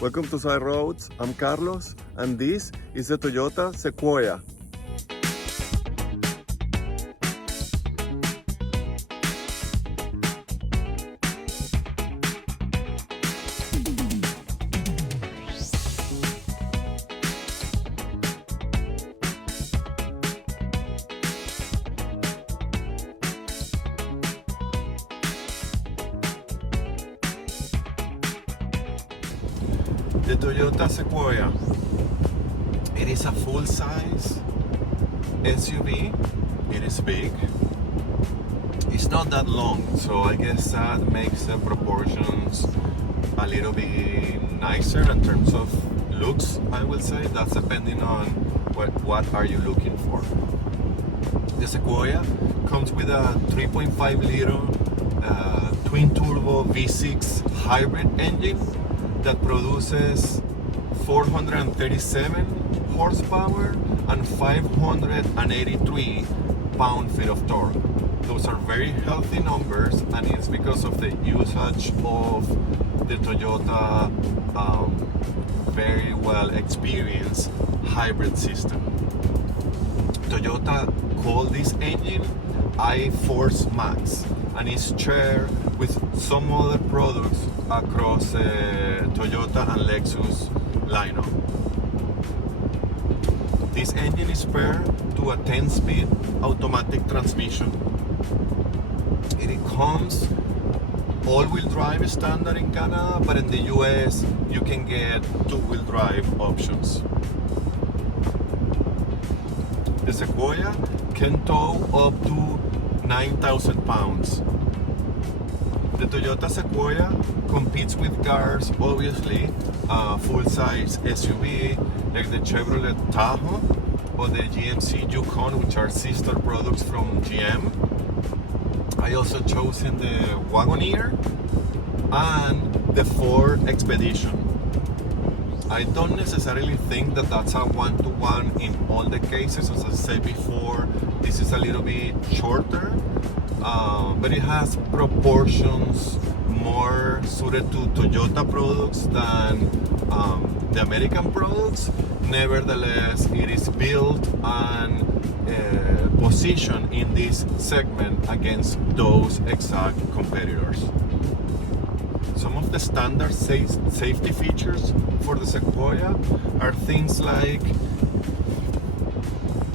Welcome to Side Roads. I'm Carlos, and this is the Toyota Sequoia. The Toyota Sequoia, it is a full-size SUV. It is big. It's not that long, so I guess that makes the proportions a little bit nicer in terms of looks, I will say. That's depending on what are you looking for. The Sequoia comes with a 3.5 liter twin-turbo V6 hybrid engine that produces 437 horsepower and 583 pound-feet of torque. Those are very healthy numbers, and it's because of the usage of the Toyota very well experienced hybrid system. Toyota called this engine iForce Max, and is shared with some other products across Toyota and Lexus lineup. This engine is paired to a 10-speed automatic transmission. It comes all-wheel drive standard in Canada, but in the US you can get two-wheel drive options. The Sequoia can tow up to 9,000 pounds. The Toyota Sequoia competes with cars, obviously, full-size SUV like the Chevrolet Tahoe or the GMC Yukon, which are sister products from GM. I also chosen the Wagoneer and the Ford Expedition. I don't necessarily think that that's a one-to-one in all the cases. As I said before, this is a little bit shorter, but it has proportions more suited to Toyota products than the American products. Nevertheless, it is built and positioned in this segment against those exact competitors. Some of the standard safety features for the Sequoia are things like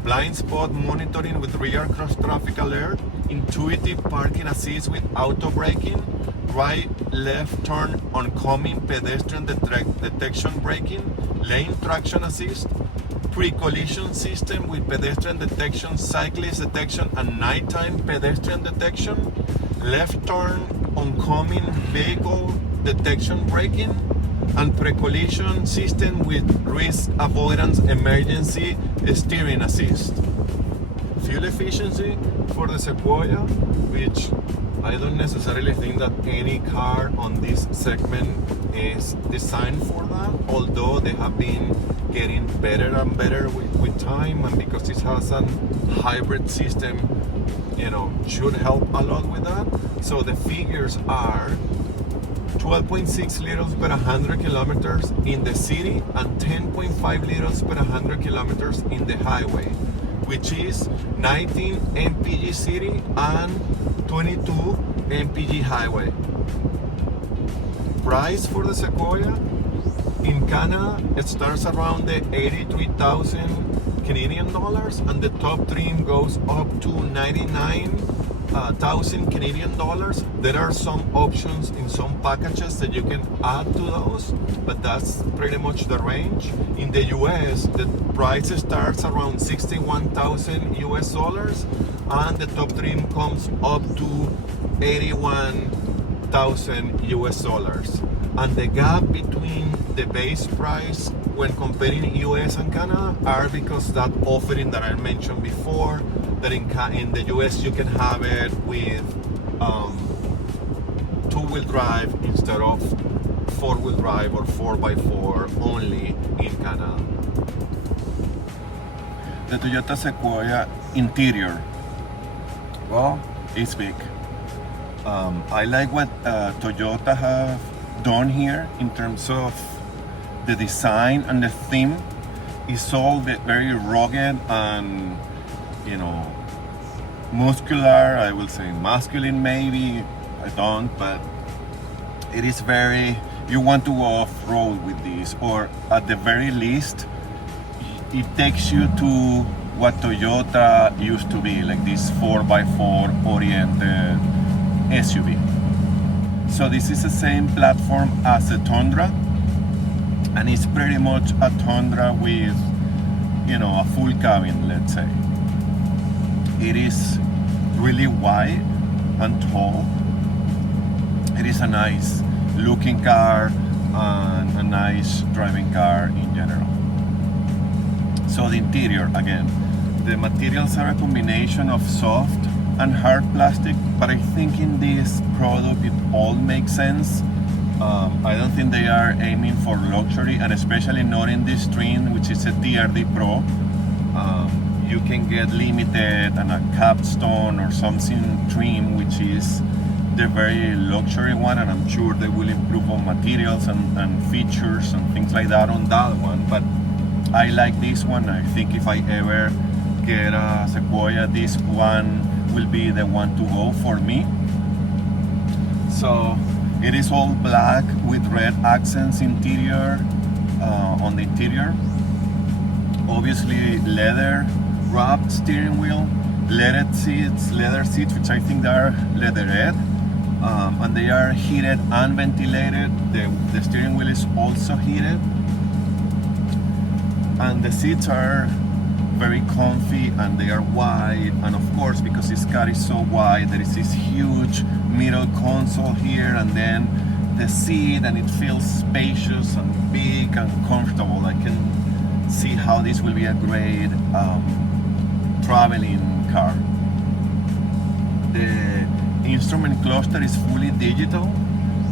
blind spot monitoring with rear cross traffic alert, intuitive parking assist with auto braking, right left turn oncoming pedestrian detection braking, lane traction assist, pre-collision system with pedestrian detection, cyclist detection, and nighttime pedestrian detection, left turn oncoming vehicle detection braking, and pre-collision system with risk avoidance emergency steering assist. Fuel efficiency for the Sequoia, which I don't necessarily think that any car on this segment is designed for that, although they have been getting better and better with time, and because it has a hybrid system, should help a lot with that. So the figures are 12.6 liters per 100 kilometers in the city and 10.5 liters per 100 kilometers in the highway, which is 19 mpg city and 22 mpg highway. Price for the Sequoia in Canada, it starts around the 83,000 Canadian dollars, and the top trim goes up to 99,000 Canadian dollars. There are some options in some packages that you can add to those, but that's pretty much the range. In the US, the price starts around 61,000 US dollars, and the top trim comes up to 81,000 US dollars. And the gap between the base price when comparing US and Canada are because that offering that I mentioned before, that in the US you can have it with two-wheel drive instead of four-wheel drive or 4x4 only in Canada. The Toyota Sequoia interior, well, it's big. I like what Toyota have done here in terms of the design and the theme is all very rugged and, you know, muscular. I will say masculine, maybe. I don't, but it is very, you want to go off-road with this, or at the very least it takes you to what Toyota used to be, like this 4x4 oriented SUV. So this is the same platform as the Tundra, and it's pretty much a Tundra with, you know, a full cabin, let's say. It is really wide and tall. It is a nice looking car and a nice driving car in general. So the interior, again, the materials are a combination of soft and hard plastic, but I think in this product it all makes sense. I don't think they are aiming for luxury, and especially not in this trim, which is a TRD Pro. You can get limited and a capstone or something trim, which is the very luxury one, and I'm sure they will improve on materials and features and things like that on that one. But I like this one. I think if I ever get a Sequoia, this one will be the one to go for me. So it is all black with red accents interior, on the interior. Obviously leather wrapped steering wheel, leather seats, which I think they are leatherette, and they are heated and ventilated. The steering wheel is also heated, and the seats are very comfy and they are wide. And of course, because this car is so wide, there is this huge middle console here, and then the seat, and it feels spacious and big and comfortable. I can see how this will be a great traveling car. The instrument cluster is fully digital,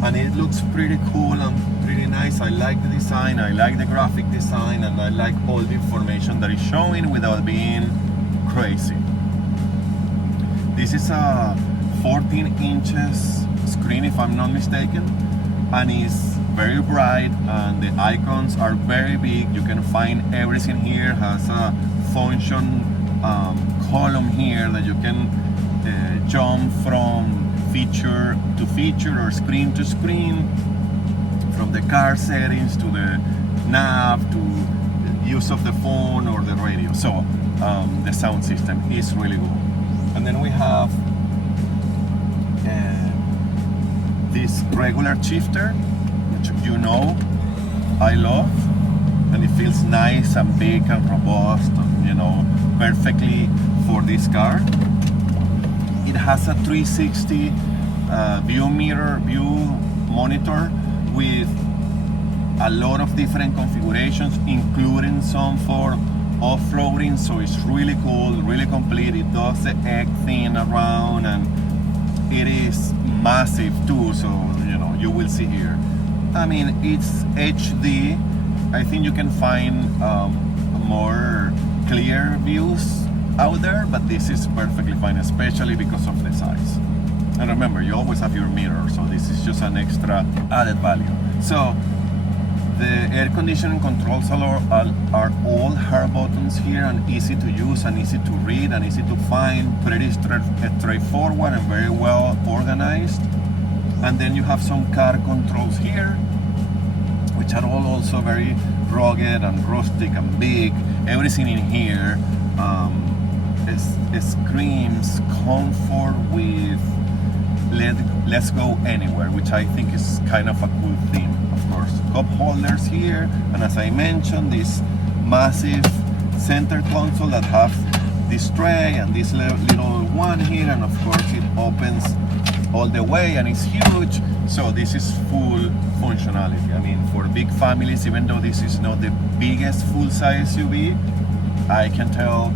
and it looks pretty cool and pretty nice. I like the design, I like the graphic design, and I like all the information that is showing without being crazy. This is a 14 inches screen, if I'm not mistaken, and it's very bright, and the icons are very big. You can find everything here. Has a function column here that you can jump from feature to feature or screen to screen, from the car settings to the nav to the use of the phone or the radio. So the sound system is really good. And then we have this regular shifter, which you know I love, and it feels nice and big and robust, and, you know, perfectly for this car. It has a 360 view monitor with a lot of different configurations, including some for off-roading. So it's really cool, really complete. It does the egg thing around, and it is massive too. So, you know, you will see here. I mean, it's HD. I think you can find more clear views out there, but this is perfectly fine, especially because of the size. And remember, you always have your mirror, so this is just an extra added value. So the air conditioning controls are all hard buttons here, and easy to use and easy to read and easy to find, pretty straightforward and very well organized. And then you have some car controls here, which are all also very rugged and rustic and big. Everything in here screams comfort with let's go anywhere, which I think is kind of a cool theme. Of course, cup holders here, and as I mentioned, this massive center console that have this tray and this little one here, and of course it opens all the way and it's huge. So this is full functionality. I mean, for big families, even though this is not the biggest full-size SUV, I can tell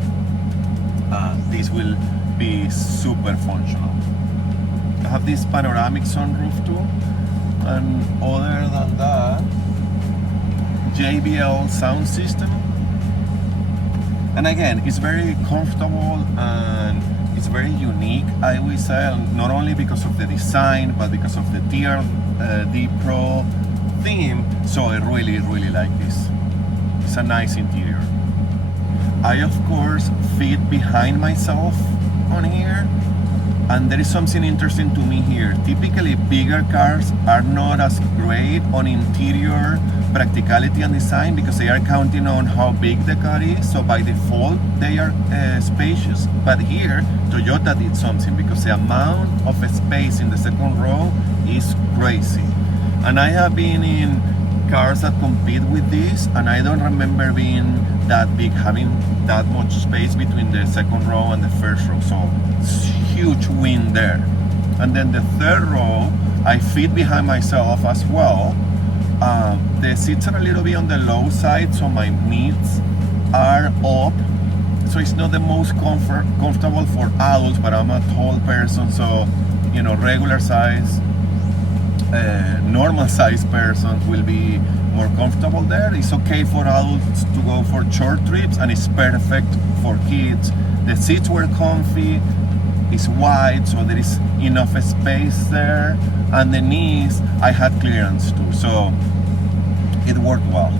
this will be super functional. I have this panoramic sunroof too, and other than that, JBL sound system. And again, it's very comfortable and it's very unique, I would say, not only because of the design, but because of the TRD Pro theme. So I really, really like this. It's a nice interior. I, of course, fit behind myself on here. And there is something interesting to me here. Typically, bigger cars are not as great on interior practicality and design because they are counting on how big the car is. So by default, they are spacious. But here, Toyota did something because the amount of space in the second row is crazy. And I have been in cars that compete with this, and I don't remember being that big, having that much space between the second row and the first row. So it's huge win there. And then the third row, I fit behind myself as well. The seats are a little bit on the low side, so my knees are up. So it's not the most comfortable for adults, but I'm a tall person, so regular size, normal size person will be more comfortable there. It's okay for adults to go for short trips, and it's perfect for kids. The seats were comfy, it's wide, so there is enough space there, and the knees, I had clearance too, so it worked well.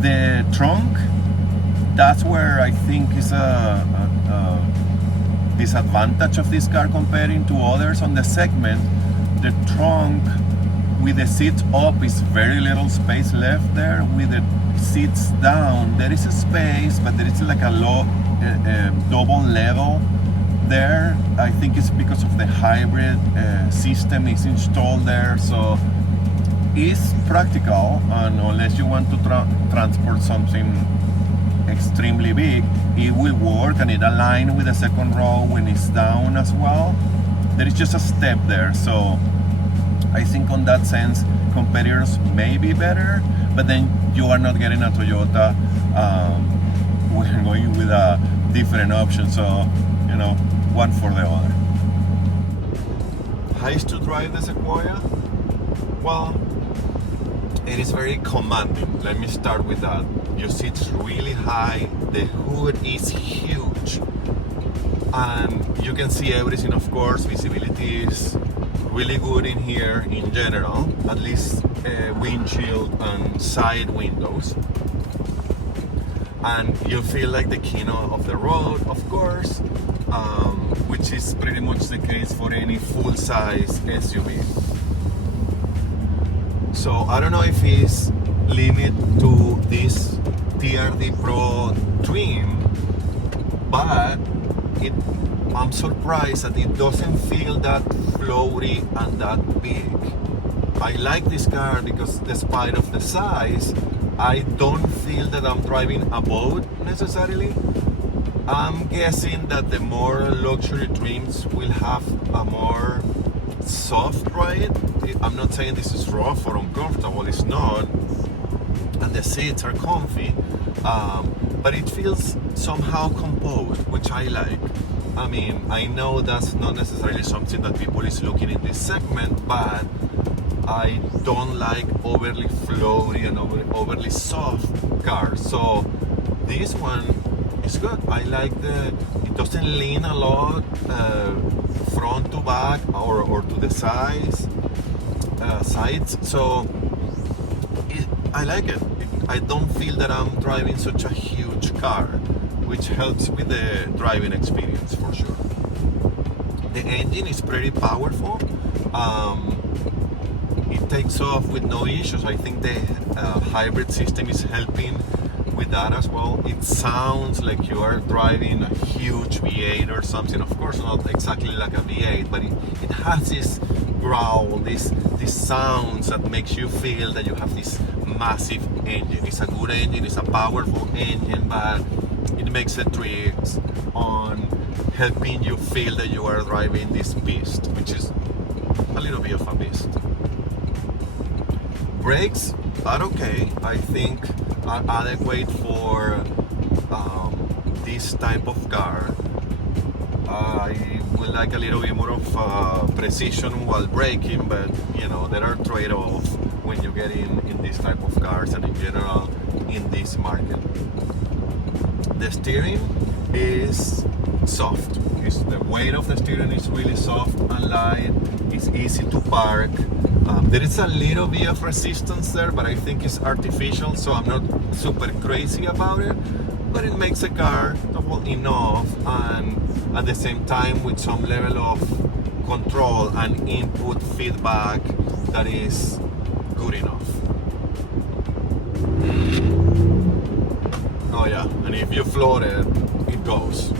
The trunk, that's where I think is a disadvantage of this car comparing to others on the segment. The trunk with the seats up is very little space left there. With the seats down, there is a space, but there is like a low double level there. I think it's because of the hybrid system is installed there, so it's practical. And unless you want to transport something extremely big, it will work, and it aligns with the second row when it's down as well. There is just a step there, so I think on that sense competitors may be better, but then you are not getting a Toyota. We're going with a different option, so one for the other. How is to drive the Sequoia? Well, it is very commanding. Let me start with that. Your seat's really high, the hood is huge, and you can see everything. Of course, visibility is really good in here in general, at least windshield and side windows, and you feel like the king of the road, of course, which is pretty much the case for any full-size SUV. So I don't know if it's limited to this TRD Pro trim, but I'm surprised that it doesn't feel that floaty and that big. I like this car because despite of the size, I don't feel that I'm driving a boat necessarily. I'm guessing that the more luxury trims will have a more soft ride. I'm not saying this is rough or uncomfortable, it's not. And the seats are comfy, but it feels somehow composed, which I like. I mean, I know that's not necessarily something that people is looking in this segment, but I don't like overly floaty and overly soft cars. So this one is good. I like it doesn't lean a lot front to back or to the sides. So I like it. I don't feel that I'm driving such a huge car, which helps with the driving experience for sure. The engine is pretty powerful. It takes off with no issues. I think the hybrid system is helping with that as well. It sounds like you are driving a huge V8 or something. Of course, not exactly like a V8, but it has this growl, these sounds that makes you feel that you have this massive engine. It's a good engine, it's a powerful engine, but it makes the tricks on helping you feel that you are driving this beast, which is a little bit of a beast. Brakes are okay. I think are adequate for this type of car. I would like a little bit more of precision while braking, but there are trade-offs when you get in this type of cars and in general in this market. The steering is soft. The weight of the steering is really soft and light. It's easy to park. There is a little bit of resistance there, but I think it's artificial, so I'm not super crazy about it. But it makes a car comfortable enough, and at the same time with some level of control and input feedback that is good enough. Oh yeah, and if you float it, it goes.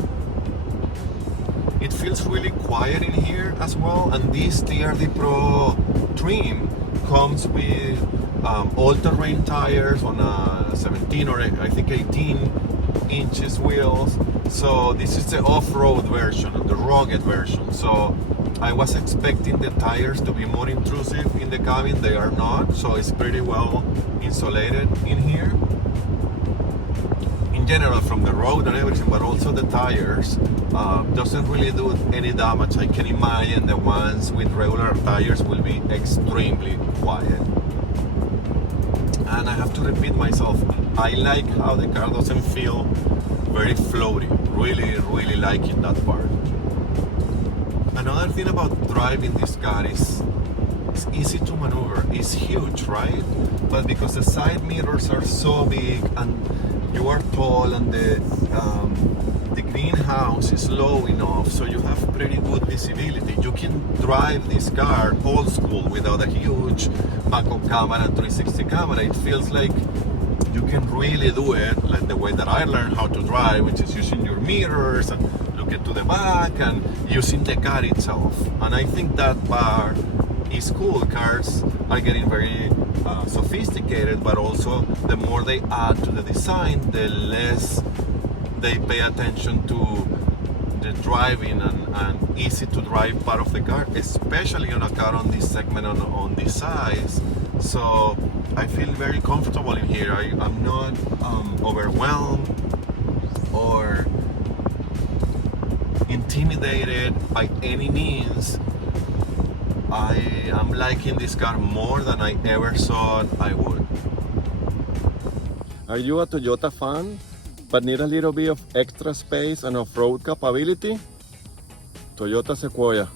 It feels really quiet in here as well, and this TRD Pro trim comes with all-terrain tires on a 17 or I think 18 inches wheels. So this is the off-road version, the rugged version. So I was expecting the tires to be more intrusive in the cabin. They are not, so it's pretty well insulated in here. In general, from the road and everything, but also the tires doesn't really do any damage. I can imagine the ones with regular tires will be extremely quiet. And I have to repeat myself, I like how the car doesn't feel very floaty. Really liking that part. Another thing about driving this car is it's easy to maneuver. It's huge, right? But because the side mirrors are so big and you are tall and the greenhouse is low enough, so you have pretty good visibility. You can drive this car old school without a huge backup camera and 360 camera. It feels like you can really do it like the way that I learned how to drive, which is using your mirrors and looking to the back and using the car itself. And I think that part is cool. Cars are getting very sophisticated, but also the more they add to the design, the less they pay attention to the driving and easy to drive part of the car, especially on a car on this segment, on this size. So I feel very comfortable in here. I'm not overwhelmed or intimidated by any means. I am liking this car more than I ever thought I would. Are you a Toyota fan but need a little bit of extra space and off-road capability? Toyota Sequoia.